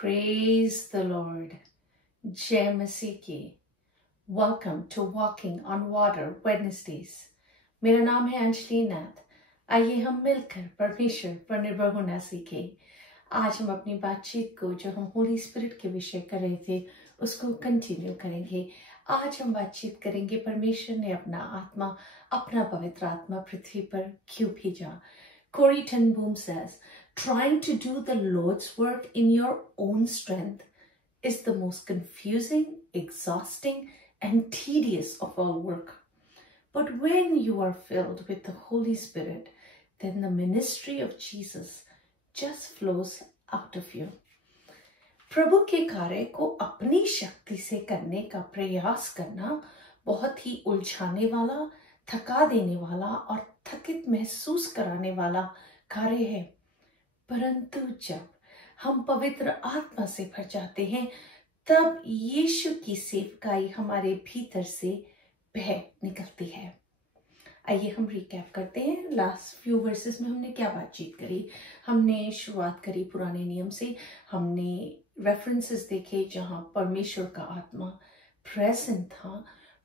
Praise the Lord. जय मसीह की। Welcome to Walking on Water Wednesdays. मेरा नाम है अंजलि नाथ। आइए हम मिलकर परमेश्वर पर निर्भर होना सीखें। आज हम अपनी बातचीत को जो हम होली स्पिरिट के विषय कर रहे थे उसको कंटिन्यू करेंगे। आज हम बातचीत करेंगे परमेश्वर ने अपना पवित्र आत्मा पृथ्वी पर क्यों भेजा। Corrie ten Boom says, trying to do the Lord's work in your own strength is the most confusing, exhausting, and tedious of all work. But when you are filled with the Holy Spirit, then the ministry of Jesus just flows out of you. प्रभु के कार्य को अपनी शक्ति से करने का प्रयास करना बहुत ही उलझाने वाला, थका देने वाला और थकित महसूस कराने वाला कार्य है। परंतु जब हम पवित्र आत्मा से भर जाते हैं तब यीशु की सेवकाई हमारे भीतर से बह निकलती है। आइए हम रिकैप करते हैं। लास्ट फ्यू वर्सेस में हमने क्या बातचीत करी। हमने शुरुआत करी पुराने नियम से। हमने रेफरेंसेस देखे जहां परमेश्वर का आत्मा प्रेजेंट था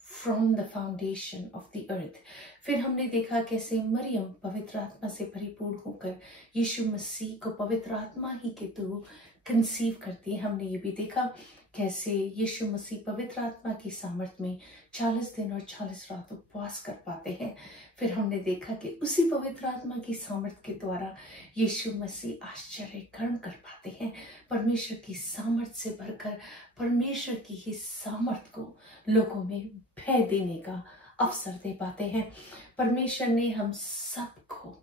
from the foundation of the earth. फिर हमने देखा कैसे मरियम पवित्र आत्मा से परिपूर्ण होकर यीशु मसीह को पवित्र आत्मा ही के थ्रू कंसीव करती है। हमने ये भी देखा कैसे यीशु मसीह पवित्र आत्मा की सामर्थ्य में 40 दिन और 40 रात उपवास कर पाते हैं। फिर हमने देखा कि उसी पवित्र आत्मा की सामर्थ्य के द्वारा यीशु मसीह आश्चर्य कर्म कर पाते हैं। परमेश्वर की सामर्थ्य से भरकर परमेश्वर की ही सामर्थ्य को लोगों में भय देने का अवसर दे पाते हैं। परमेश्वर ने हम सबको,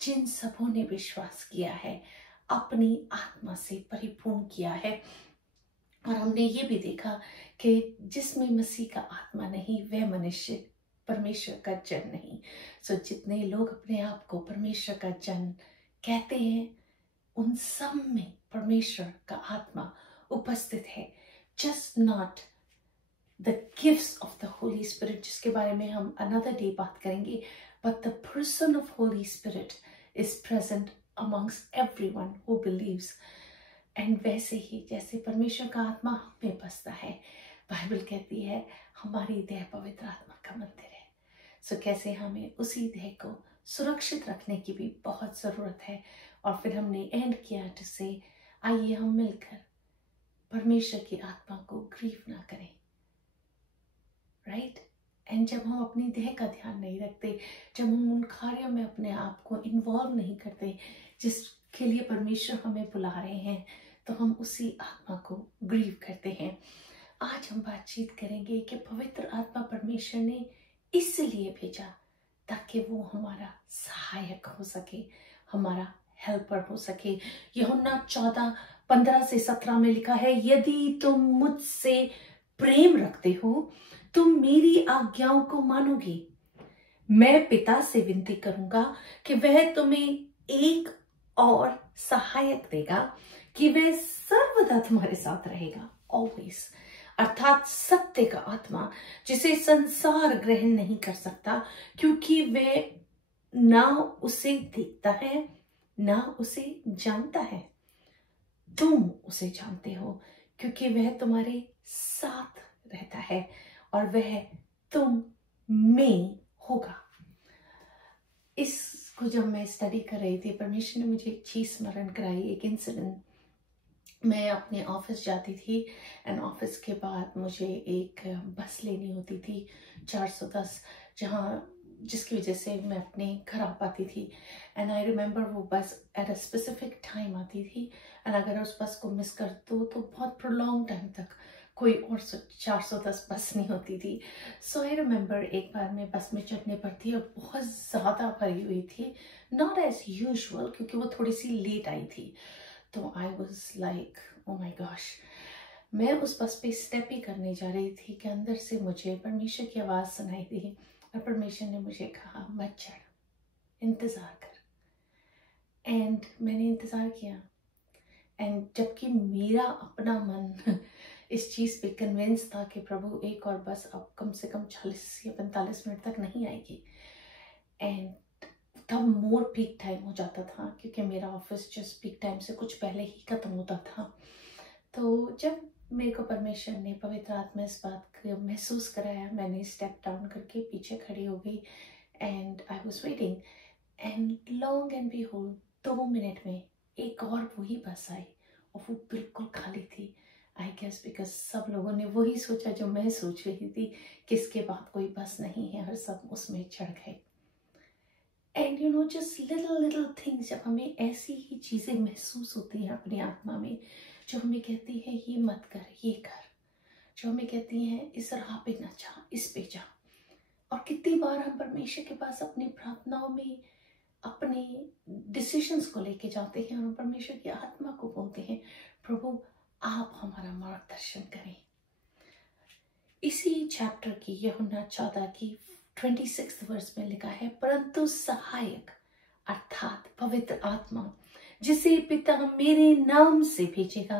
जिन सबों ने विश्वास किया है, अपनी आत्मा से परिपूर्ण किया है। और हमने ये भी देखा कि जिसमें मसीह का आत्मा नहीं वह मनुष्य परमेश्वर का जन नहीं। सो जितने लोग अपने आप को परमेश्वर का जन कहते हैं उन सब में परमेश्वर का आत्मा उपस्थित है। Just not the gifts of the Holi spirit, जिसके बारे में हम अनदर डे बात करेंगे, but the person of Holi spirit is present amongst everyone who believes. And वैसे ही जैसे परमेश्वर का आत्मा हम में बसता है, बाइबल कहती है हमारी देह पवित्र आत्मा का मंदिर है। सो कैसे हमें उसी देह को सुरक्षित रखने की भी बहुत ज़रूरत है। और फिर हमने एंड किया टू से आइए हम मिलकर परमेश्वर की आत्मा को ग्रीव ना करें, राइट। एंड जब हम अपनी देह का ध्यान नहीं रखते, जब हम उन कार्यों में अपने आप को इन्वॉल्व नहीं करते जिसके लिए परमेश्वर हमें बुला रहे हैं, तो हम उसी आत्मा को ग्रीव करते हैं। आज हम बातचीत करेंगे कि पवित्र आत्मा परमेश्वर ने इसलिए भेजा ताकि वो हमारा सहायक हो सके, हमारा हेल्पर हो सके। यूहन्ना 14:15 से 17 में लिखा है, यदि तुम मुझसे प्रेम रखते हो तुम मेरी आज्ञाओं को मानोगे। मैं पिता से विनती करूंगा कि वह तुम्हें एक और सहायक देगा कि वह सर्वदा तुम्हारे साथ रहेगा, ऑलवेज, अर्थात सत्य का आत्मा जिसे संसार ग्रहण नहीं कर सकता क्योंकि वह ना उसे देखता है ना उसे जानता है। तुम उसे जानते हो क्योंकि वह तुम्हारे साथ रहता है और वह तुम में होगा। इसको जब मैं स्टडी कर रही थी, परमेश्वर ने मुझे एक चीज स्मरण कराई, एक इंसिडेंट। मैं अपने ऑफिस जाती थी एंड ऑफिस के बाद मुझे एक बस लेनी होती थी 410, जिसकी वजह से मैं अपने घर आ पाती थी। एंड आई रिमेम्बर वो बस एट अ स्पेसिफिक टाइम आती थी एंड अगर उस बस को मिस कर दो तो बहुत प्रोलॉन्ग टाइम तक कोई और 410 बस नहीं होती थी। सो आई रिमेम्बर एक बार मैं बस में चढ़ने पर थी और बहुत ज़्यादा भरी हुई थी, नॉट एज यूजुअल क्योंकि वो थोड़ी सी लेट आई थी। तो I was like oh my gosh. मैं उस बस पे स्टेप ही करने जा रही थी कि अंदर से मुझे परमेश्वर की आवाज़ सुनाई दी और परमेश्वर ने मुझे कहा मत चढ़, इंतज़ार कर। एंड मैंने इंतज़ार किया एंड जबकि मेरा अपना मन इस चीज़ पे कन्विंस था कि प्रभु एक और बस अब कम से कम 40 या 45 मिनट तक नहीं आएगी। एंड तब मोर पीक टाइम हो जाता था क्योंकि मेरा ऑफिस जस्ट पीक टाइम से कुछ पहले ही ख़त्म होता था। तो जब मेरे को परमेश्वर ने पवित्र आत्मा इस बात को महसूस कराया, मैंने स्टेप डाउन करके पीछे खड़ी हो गई and I was waiting and long and behold 2 minute में एक और वही बस आई और वो बिल्कुल खाली थी। आई गेस बिकॉज सब लोगों ने वही सोचा जो मैं सोच रही थी कि इसके बाद कोई बस नहीं है, हर सब उसमें चढ़ गए। And you know just little things, जब हमें ऐसी ही चीज़ें महसूस होती हैं अपनी आत्मा में जो हमें कहती है ये मत कर, ये कर, जो हमें कहती हैं इस राह पे न जा, इस पे जा। और कितनी बार हम परमेश्वर के पास अपनी प्रार्थनाओं में अपने डिसीजंस को लेके जाते हैं और परमेश्वर की आत्मा को बोलते हैं प्रभु आप हमारा मार्गदर्शन करें। इसी चैप्टर की यूहन्ना 14 की 26 वर्ष में लिखा है, परंतु सहायक अर्थात पवित्र आत्मा जिसे पिता मेरे नाम से भेजेगा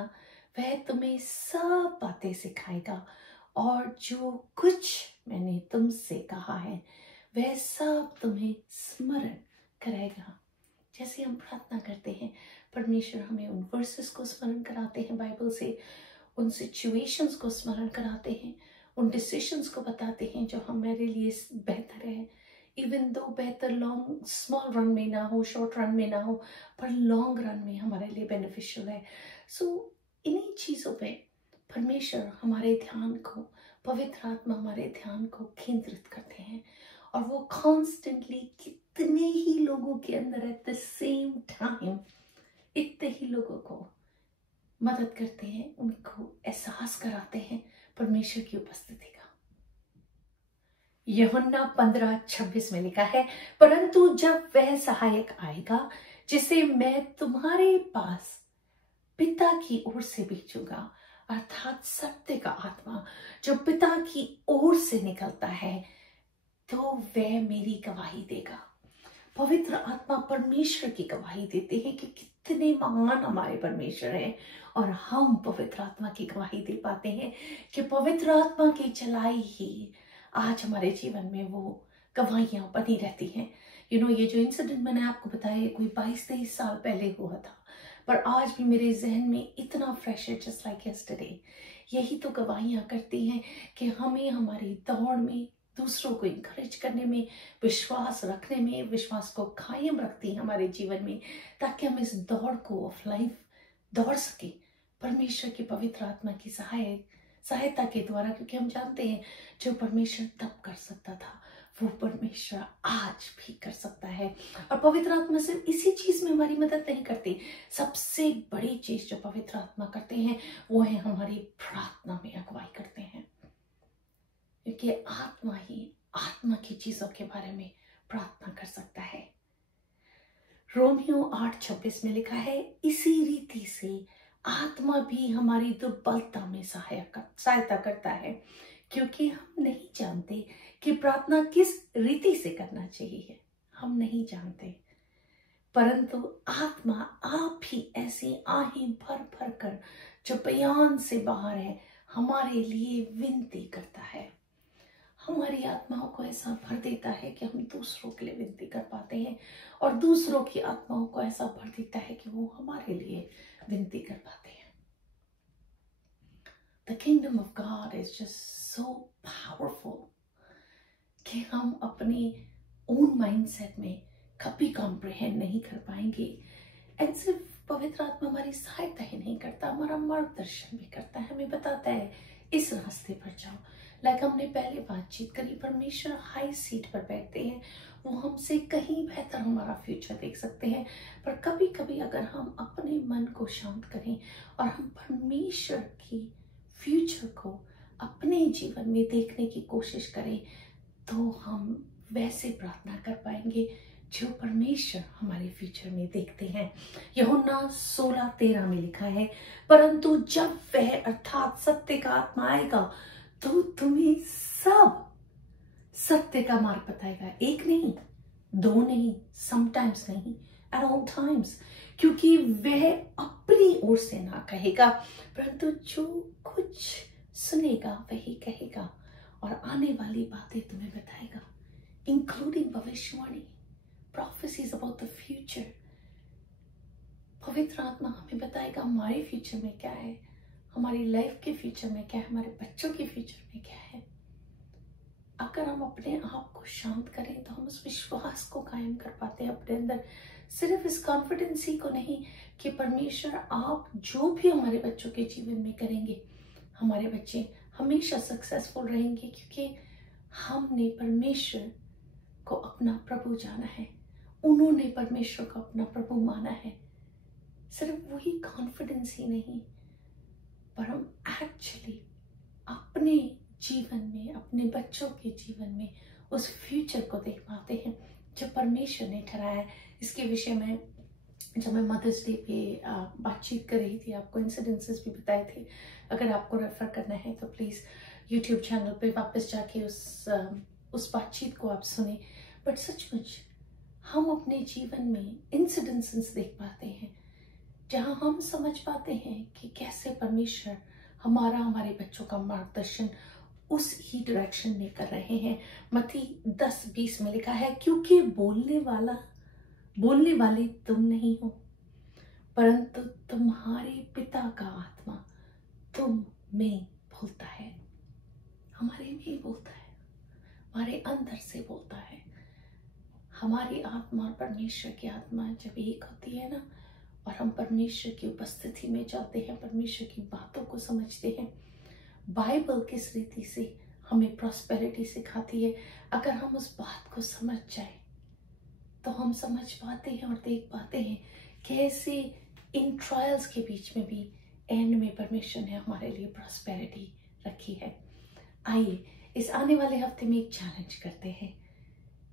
वह तुम्हें सब बातें सिखाएगा और जो कुछ मैंने तुमसे कहा है वह सब तुम्हें स्मरण कराएगा। जैसे हम प्रार्थना करते हैं परमेश्वर हमें उन वर्सेस को स्मरण कराते हैं बाइबल से, उन सिचुएशंस को स्मरण कराते हैं, उन डिसीजंस को बताते हैं जो हमारे लिए बेहतर है। इवन दो बेहतर लॉन्ग स्मॉल रन में ना हो, शॉर्ट रन में ना हो, पर लॉन्ग रन में हमारे लिए बेनिफिशियल है। सो इन्हीं चीज़ों पे परमेश्वर हमारे ध्यान को, पवित्र आत्मा हमारे ध्यान को केंद्रित करते हैं और वो कॉन्स्टेंटली कितने ही लोगों के अंदर एट द सेम टाइम इतने ही लोगों को मदद करते हैं, उनको एहसास कराते हैं परमेश्वर की उपस्थिति का। यूहन्ना 15:26 में लिखा है, परंतु जब वह सहायक आएगा जिसे मैं तुम्हारे पास पिता की ओर से भेजूंगा, अर्थात सत्य का आत्मा जो पिता की ओर से निकलता है, तो वह मेरी गवाही देगा। पवित्र आत्मा परमेश्वर की गवाही देते हैं कि कितने महान हमारे परमेश्वर हैं और हम पवित्र आत्मा की गवाही दे पाते हैं कि पवित्र आत्मा की चलाई ही आज हमारे जीवन में वो गवाहियां बनी रहती हैं। यू नो ये जो इंसिडेंट मैंने आपको बताया कोई 22-23 साल पहले हुआ था, पर आज भी मेरे जहन में इतना फ्रेश है जस्ट लाइक यस्टरडे। यही तो गवाहियां करती हैं कि हमें हमारी दौड़ में दूसरों को इंकरेज करने में, विश्वास रखने में, विश्वास को कायम रखती है हमारे जीवन में, ताकि हम इस दौड़ को ऑफ लाइफ दौड़ सके परमेश्वर की पवित्र आत्मा की सहायता के द्वारा। क्योंकि हम जानते हैं जो परमेश्वर तब कर सकता था वो परमेश्वर आज भी कर सकता है। और पवित्र आत्मा सिर्फ इसी चीज में हमारी मदद नहीं करती, सबसे बड़ी चीज जो पवित्र आत्मा करते हैं वो है हमारी प्रार्थना में अगुवाई करते हैं, क्योंकि आत्मा ही आत्मा की चीजों के बारे में प्रार्थना कर सकता है। रोमियो 8:26 में लिखा है, इसी रीति से आत्मा भी हमारी दुर्बलता में सहायता करता है, क्योंकि हम नहीं जानते कि प्रार्थना किस रीति से करना चाहिए। हम नहीं जानते, परंतु आत्मा आप ही ऐसी आहें भर भर कर जो बयान से बाहर है हमारे लिए विनती करता है। हमारी आत्माओं को ऐसा भर देता है कि हम दूसरों के लिए विनती कर पाते हैं और दूसरों की आत्माओं को ऐसा भर देता है कि वो हमारे लिए विनती कर पाते हैं। The kingdom of God is just so powerful कि हम अपने own mindset में कभी comprehend नहीं कर पाएंगे। एंड सिर्फ पवित्र आत्मा हमारी सहायता ही नहीं करता, हमारा मार्गदर्शन भी करता है, हमें बताता है इस रास्ते पर जाओ। लाइक हमने पहले बातचीत करी, परमेश्वर हाई सीट पर बैठते हैं, वो हमसे कहीं बेहतर हमारा फ्यूचर देख सकते हैं। पर कभी कभी अगर हम अपने मन को शांत करें और हम परमेश्वर की फ्यूचर को अपने जीवन में देखने की कोशिश करें, तो हम वैसे प्रार्थना कर पाएंगे जो परमेश्वर हमारे फ्यूचर में देखते हैं। यूहन्ना 16:13 में लिखा है, परंतु जब वह अर्थात सत्य का आत्मा आएगा तो तुम्हें सब सत्य का मार्ग बताएगा। एक नहीं, दो नहीं, समटाइम्स नहीं, एट ऑल टाइम्स, क्योंकि वह अपनी ओर से ना कहेगा, परंतु जो कुछ सुनेगा वही कहेगा और आने वाली बातें तुम्हें बताएगा, इंक्लूडिंग भविष्यवाणी, prophecies about the future। पवित्र आत्मा हमें बताएगा हमारे फ्यूचर में क्या है, हमारी लाइफ के फ्यूचर में क्या है, हमारे बच्चों के फ्यूचर में क्या है। अगर हम अपने आप को शांत करें तो हम उस विश्वास को कायम कर पाते हैं अपने अंदर। सिर्फ इस कॉन्फिडेंसी को नहीं कि परमेश्वर आप जो भी हमारे बच्चों के जीवन में करेंगे, हमारे बच्चे हमेशा सक्सेसफुल रहेंगे, क्योंकि हमने परमेश्वर को अपना प्रभु जाना है, उन्होंने परमेश्वर को अपना प्रभु माना है। सिर्फ वही कॉन्फिडेंस ही नहीं, पर हम एक्चुअली अपने जीवन में, अपने बच्चों के जीवन में उस फ्यूचर को देख पाते हैं जो परमेश्वर ने ठहराया है। इसके विषय में जब मैं मदर्स डे पे बातचीत कर रही थी, आपको इंसिडेंसेस भी बताए थे। अगर आपको रेफर करना है तो प्लीज़ यूट्यूब चैनल पे वापस जाके उस बातचीत को आप सुने। बट सचमुच हम अपने जीवन में इंसिडेंसेस देख पाते हैं जहां हम समझ पाते हैं कि कैसे परमेश्वर हमारे बच्चों का मार्गदर्शन उस ही डायरेक्शन में कर रहे हैं। मत्ती 10:20 में लिखा है, क्योंकि बोलने वाले तुम नहीं हो, परंतु तुम्हारे पिता का आत्मा तुम में बोलता है। हमारे में ही बोलता है, हमारे अंदर से बोलता है। हमारी आत्मा और परमेश्वर की आत्मा जब एक होती है ना, और हम परमेश्वर की उपस्थिति में जाते हैं, परमेश्वर की बातों को समझते हैं। बाइबल किस रीति से हमें प्रॉस्पेरिटी सिखाती है, अगर हम उस बात को समझ जाए तो हम समझ पाते हैं और देख पाते हैं कैसे इन ट्रायल्स के बीच में भी एंड में परमेश्वर ने हमारे लिए प्रॉस्पेरिटी रखी है। आइए इस आने वाले हफ्ते में एक चैलेंज करते हैं।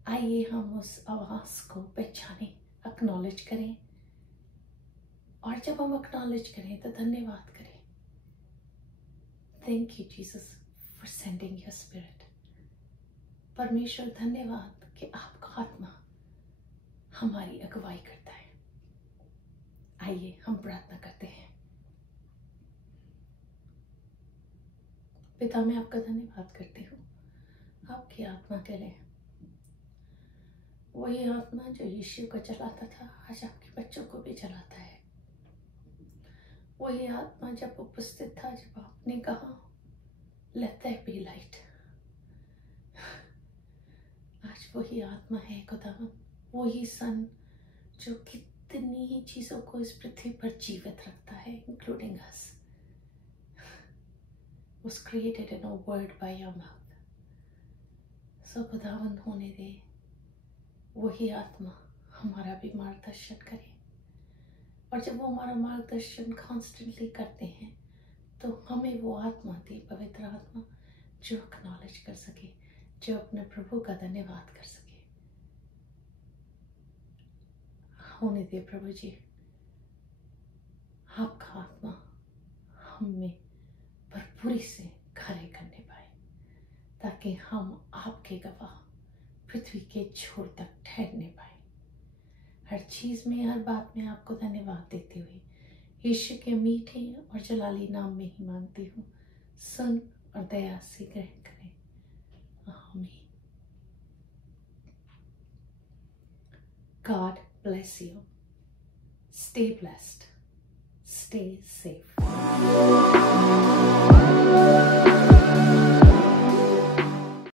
आइए हम उस आवाज को पहचानें, एक्नॉलेज करें, और जब हम एक्नॉलेज करें तो धन्यवाद करें। Thank you Jesus for sending your spirit. परमेश्वर धन्यवाद कि आपका आत्मा हमारी अगुवाई करता है। आइए हम प्रार्थना करते हैं। पिता, मैं आपका धन्यवाद करती हूँ आपकी आत्मा के लिए। वही आत्मा जो यीशु को चलाता था आज आपके बच्चों को भी चलाता है। वही आत्मा जब उपस्थित था, जब आपने कहा लेट देयर बी लाइट, आज वही आत्मा है खुदावन। वही सन जो कितनी ही चीजों को इस पृथ्वी पर जीवित रखता है, including us, was created in a word by your mouth. सो खुदावन होने दे, वही आत्मा हमारा भी मार्गदर्शन करे। और जब वो हमारा मार्गदर्शन कॉन्स्टेंटली करते हैं तो हमें वो आत्मा दी, पवित्र आत्मा, जो एक्नॉलेज कर सके, जो अपने प्रभु का धन्यवाद कर सके। होने दे प्रभु जी, आपका आत्मा हम में भरपूरी से कार्य करने पाए, ताकि हम आपके गवाह पृथ्वी के छोर तक ठहरने पाए। हर चीज में, हर बात में आपको धन्यवाद देते हुए यीशु के मीठे और जलाली नाम में ही मांगती हूँ। सुन और दया से ग्रहण करें, आमीन। God bless you. Stay blessed. Stay safe.